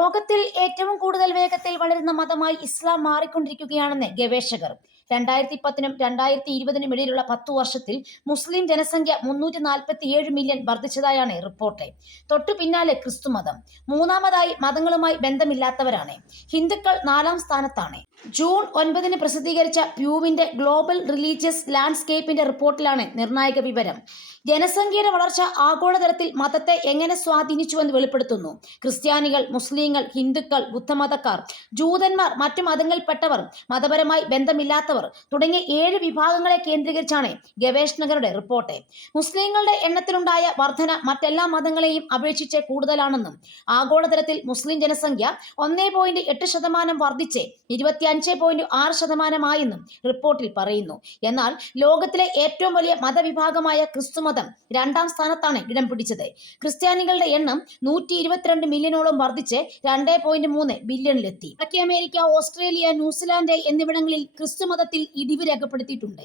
ലോകത്തിൽ ഏറ്റവും കൂടുതൽ വേഗത്തിൽ വളരുന്ന മതമായി ഇസ്ലാം മാറിക്കൊണ്ടിരിക്കുകയാണെന്ന് ഗവേഷകർ. രണ്ടായിരത്തി പത്തിനും രണ്ടായിരത്തി ഇരുപതിനും ഇടയിലുള്ള പത്തു വർഷത്തിൽ മുസ്ലിം ജനസംഖ്യ മുന്നൂറ്റി നാൽപ്പത്തി ഏഴ് മില്യൺ വർദ്ധിച്ചതായാണ് റിപ്പോർട്ട്. തൊട്ടു പിന്നാലെ ക്രിസ്തുമതം മൂന്നാമതായി മതങ്ങളുമായി ബന്ധമില്ലാത്തവരാണ്. ഹിന്ദുക്കൾ നാലാം സ്ഥാനത്താണ്. ജൂൺ ഒൻപതിന് പ്രസിദ്ധീകരിച്ച പ്യൂവിന്റെ ഗ്ലോബൽ റിലീജിയസ് ലാൻഡ്സ്കേപ്പിന്റെ റിപ്പോർട്ടിലാണ് നിർണായക വിവരം. ജനസംഖ്യയുടെ വളർച്ച ആഗോളതലത്തിൽ മതത്തെ എങ്ങനെ സ്വാധീനിച്ചുവെന്ന് വെളിപ്പെടുത്തുന്നു. ക്രിസ്ത്യാനികൾ മുസ്ലിങ്ങൾ ഹിന്ദുക്കൾ ബുദ്ധമതക്കാർ ജൂതന്മാർ മറ്റു മതങ്ങളിൽപ്പെട്ടവർ മതപരമായി ബന്ധമില്ലാത്തവർ തുടങ്ങിയ ഏഴ് വിഭാഗങ്ങളെ കേന്ദ്രീകരിച്ചാണ് ഗവേഷകരുടെ റിപ്പോർട്ട്. മുസ്ലിങ്ങളുടെ എണ്ണത്തിലുണ്ടായ വർധന മറ്റെല്ലാ മതങ്ങളെയും അപേക്ഷിച്ച് കൂടുതലാണെന്നും ആഗോളതലത്തിൽ മുസ്ലിം ജനസംഖ്യ ഒന്നേ പോയിന്റ് എട്ട് ശതമാനം വർദ്ധിച്ച് ഇരുപത്തിയഞ്ച് പോയിന്റ് ആറ് ശതമാനമായെന്നും റിപ്പോർട്ടിൽ പറയുന്നു. എന്നാൽ ലോകത്തിലെ ഏറ്റവും വലിയ മതവിഭാഗമായ ക്രിസ്തുമതം രണ്ടാം സ്ഥാനത്താണ് ഇടം പിടിച്ചത്. ക്രിസ്ത്യാനികളുടെ എണ്ണം നൂറ്റി ഇരുപത്തിരണ്ട് മില്യണോളം വർദ്ധിച്ച് രണ്ടേ പോയിന്റ് മൂന്ന് ബില്യണിലെത്തി. അമേരിക്ക ഓസ്ട്രേലിയ ന്യൂസിലാൻഡ് എന്നിവിടങ്ങളിൽ ക്രിസ്തുമതത്തിൽ ഇടിവ് രേഖപ്പെടുത്തിയിട്ടുണ്ട്.